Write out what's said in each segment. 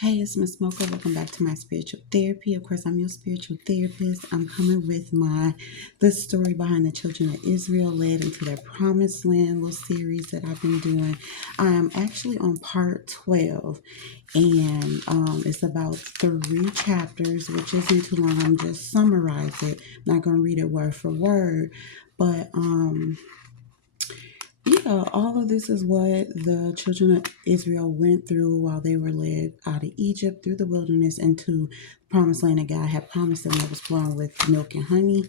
Hey, it's Miss Mocha. Welcome back to my spiritual therapy. Of course, I'm your spiritual therapist. I'm coming with the story behind the children of Israel led into their promised land little series that I've been doing. I'm actually on part 12, and it's about 3 chapters, which isn't too long. I'm just summarize it. I'm not gonna read it word for word, but yeah, all of this is what the children of Israel went through while they were led out of Egypt through the wilderness into the promised land that God had promised them that was flowing with milk and honey.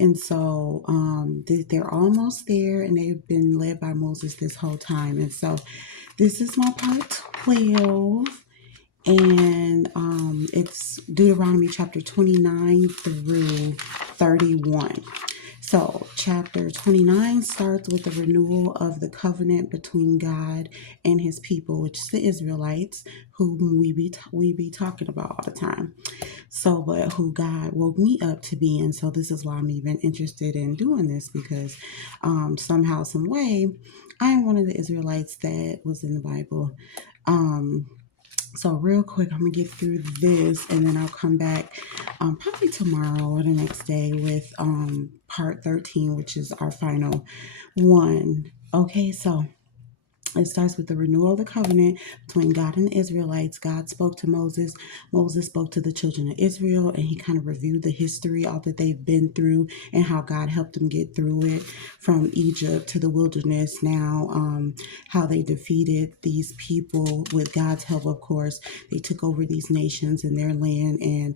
And so they're almost there, and they've been led by Moses this whole time. And so this is my part 12, and it's Deuteronomy chapter 29 through 31. So, chapter 29 starts with the renewal of the covenant between God and his people, which is the Israelites, whom we be talking about all the time. So, but who God woke me up to be in. So, this is why I'm even interested in doing this, because somehow, some way, I'm one of the Israelites that was in the Bible. So real quick, I'm gonna get through this, and then I'll come back probably tomorrow or the next day with part 13, which is our final one. Okay, so it starts with the renewal of the covenant between God and the Israelites. God spoke to Moses. Moses spoke to the children of Israel, and he kind of reviewed the history, all that they've been through, and how God helped them get through it from Egypt to the wilderness. Now, how they defeated these people with God's help, of course. They took over these nations in their land, and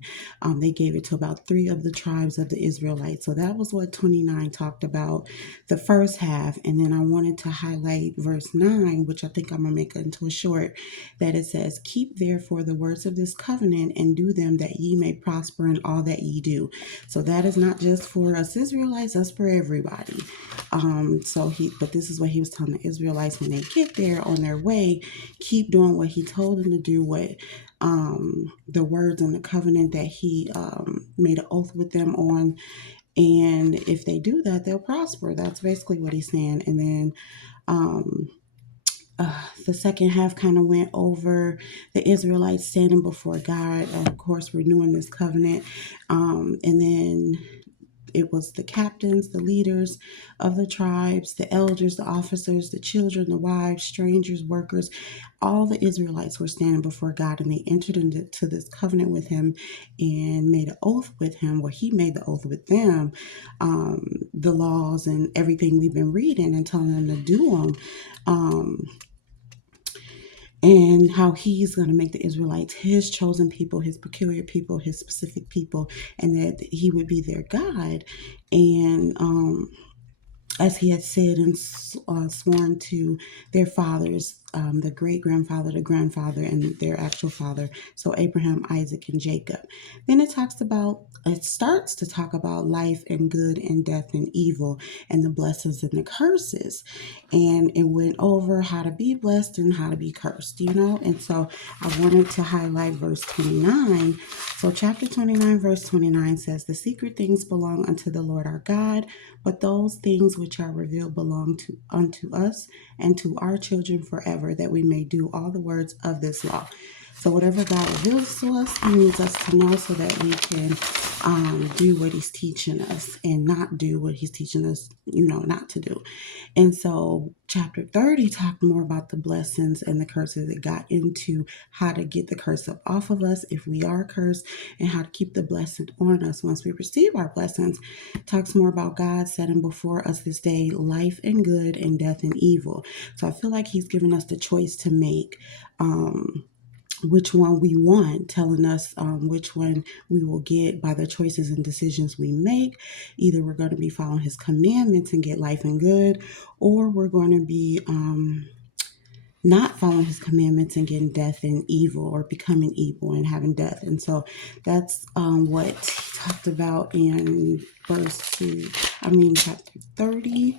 they gave it to about 3 of the tribes of the Israelites. So that was what 29 talked about, the first half. And then I wanted to highlight verse 9, which I think I'm going to make into a short, that it says, "Keep therefore the words of this covenant and do them, that ye may prosper in all that ye do." So that is not just for us Israelites, that's for everybody. But this is what he was telling the Israelites when they get there on their way: keep doing what he told them to do, what the words and the covenant that he made an oath with them on. And if they do that, they'll prosper. That's basically what he's saying. And then the second half kind of went over the Israelites standing before God, of course, renewing this covenant. And then it was the captains, the leaders of the tribes, the elders, the officers, the children, the wives, strangers, workers. All the Israelites were standing before God, and they entered into this covenant with him and made an oath with him, where he made the oath with them, the laws and everything we've been reading, and telling them to do them. And how he's going to make the Israelites his chosen people, his peculiar people, his specific people, and that he would be their God. And as he had said and sworn to their fathers, the great grandfather, the grandfather, and their actual father, so Abraham, Isaac, and Jacob. Then it starts to talk about life and good and death and evil, and the blessings and the curses. And it went over how to be blessed and how to be cursed, And so I wanted to highlight verse 29. So chapter 29, verse 29 says, "The secret things belong unto the Lord our God, but those things which are revealed belong unto us and to our children forever, that we may do all the words of this law." So whatever God reveals to us, he needs us to know, so that we can do what he's teaching us and not do what he's teaching us, not to do. And so chapter 30 talked more about the blessings and the curses. It got into how to get the curse up off of us if we are cursed, and how to keep the blessing on us once we receive our blessings. It talks more about God setting before us this day life and good and death and evil. So I feel like he's given us the choice to make. Which one we want, telling us which one we will get by the choices and decisions we make. Either we're going to be following his commandments and get life and good, or we're going to be not following his commandments and getting death and evil, or becoming evil and having death. And so that's what he talked about in chapter 30.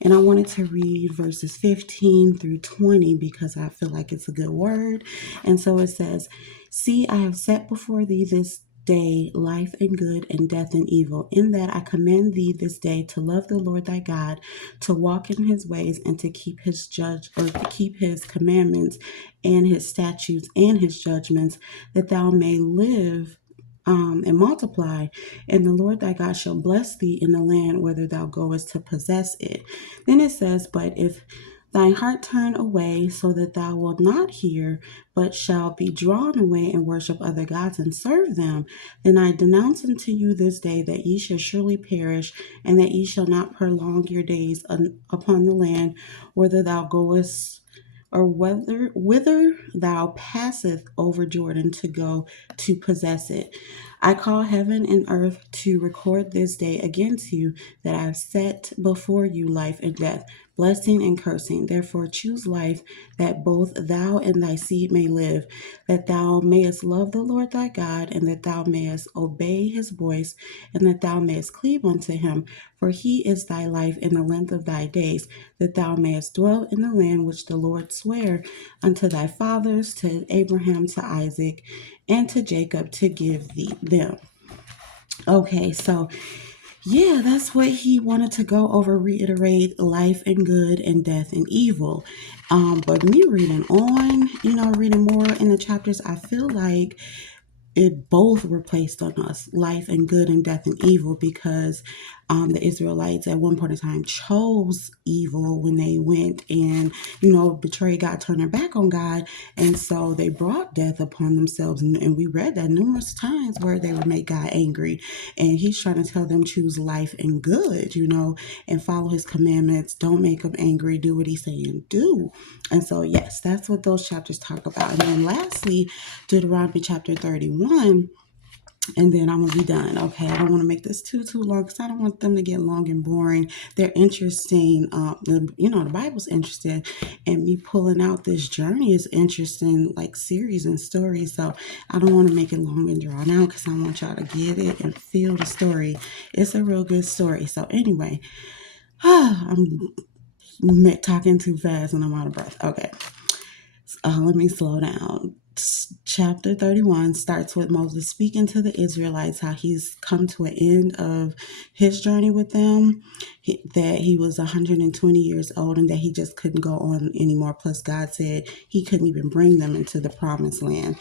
And I wanted to read verses 15 through 20, because I feel like it's a good word. And so it says, "See, I have set before thee this day life and good and death and evil. In that I command thee this day to love the Lord thy God, to walk in his ways, and to keep his commandments and his statutes and his judgments, that thou may live and multiply, and the Lord thy God shall bless thee in the land whither thou goest to possess it. Then it says, but if thine heart turn away, so that thou wilt not hear, but shall be drawn away and worship other gods and serve them, then I denounce unto you this day that ye shall surely perish, and that ye shall not prolong your days upon the land whither thou goest, or whither thou passeth over Jordan to go to possess it. I call heaven and earth to record this day against you, that I have set before you life and death, blessing and cursing. Therefore choose life, that both thou and thy seed may live, that thou mayest love the Lord thy God, and that thou mayest obey his voice, and that thou mayest cleave unto him. For he is thy life in the length of thy days, that thou mayest dwell in the land which the Lord sware unto thy fathers, to Abraham, to Isaac, and to Jacob, to give thee them. Okay, so yeah, that's what he wanted to go over, reiterate life and good and death and evil. But me reading on, reading more in the chapters, I feel like it both were placed on us, life and good and death and evil, because the Israelites at one point in time chose evil when they went and, betrayed God, turned their back on God. And so they brought death upon themselves. And we read that numerous times where they would make God angry. And he's trying to tell them choose life and good, and follow his commandments. Don't make him angry. Do what he's saying do. And so, yes, that's what those chapters talk about. And then lastly, Deuteronomy chapter 31, and then I'm going to be done. Okay, I don't want to make this too long, because I don't want them to get long and boring. They're interesting. The Bible's interesting, and me pulling out this journey is interesting, like series and stories. So I don't want to make it long and drawn out, because I want y'all to get it and feel the story. It's a real good story. So anyway, I'm talking too fast and I'm out of breath. Okay. Let me slow down. Chapter 31 starts with Moses speaking to the Israelites, how he's come to an end of his journey with them, that he was 120 years old and that he just couldn't go on anymore. Plus, God said he couldn't even bring them into the promised land.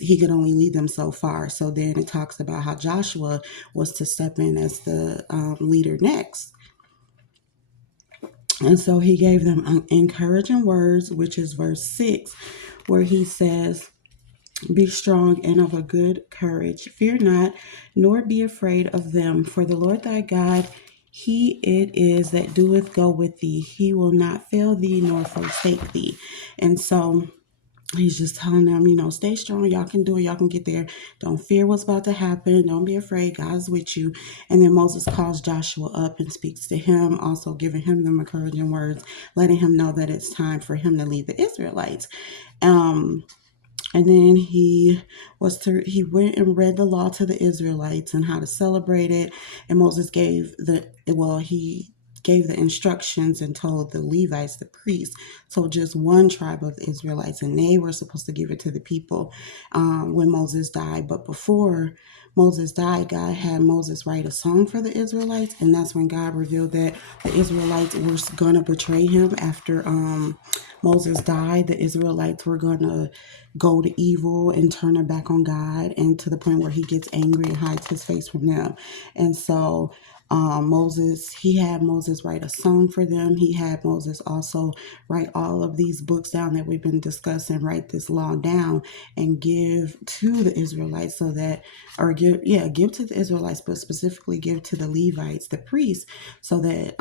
He could only lead them so far. So then it talks about how Joshua was to step in as the leader next. And so he gave them encouraging words, which is verse 6, where he says, be strong and of a good courage. Fear not, nor be afraid of them. For the Lord thy God, he it is that doeth go with thee. He will not fail thee nor forsake thee. And so he's just telling them, stay strong. Y'all can do it. Y'all can get there. Don't fear what's about to happen. Don't be afraid. God's with you. And then Moses calls Joshua up and speaks to him, also giving him them encouraging words, letting him know that it's time for him to lead the Israelites. And then he went and read the law to the Israelites and how to celebrate it. And Moses he gave the instructions and told the Levites, the priests, so just one tribe of the Israelites, and they were supposed to give it to the people when Moses died. But before Moses died, God had Moses write a song for the Israelites, and that's when God revealed that the Israelites were going to betray him. After Moses died, the Israelites were going to go to evil and turn their back on God, and to the point where he gets angry and hides his face from them. And so he had Moses write a song for them. He had Moses also write all of these books down that we've been discussing, write this law down and give to the Israelites give to the Israelites, but specifically give to the Levites, the priests, so that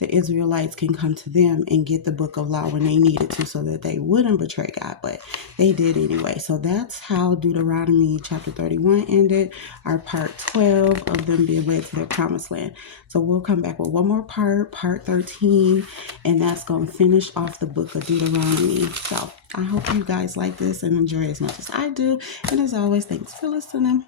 the Israelites can come to them and get the book of law when they needed to, so that they wouldn't betray God, but they did anyway. So that's how Deuteronomy chapter 31 ended, our part 12 of them being led to their promised land. So we'll come back with one more part 13, and that's going to finish off the book of Deuteronomy. So I hope you guys like this and enjoy as much as I do. And as always, thanks for listening.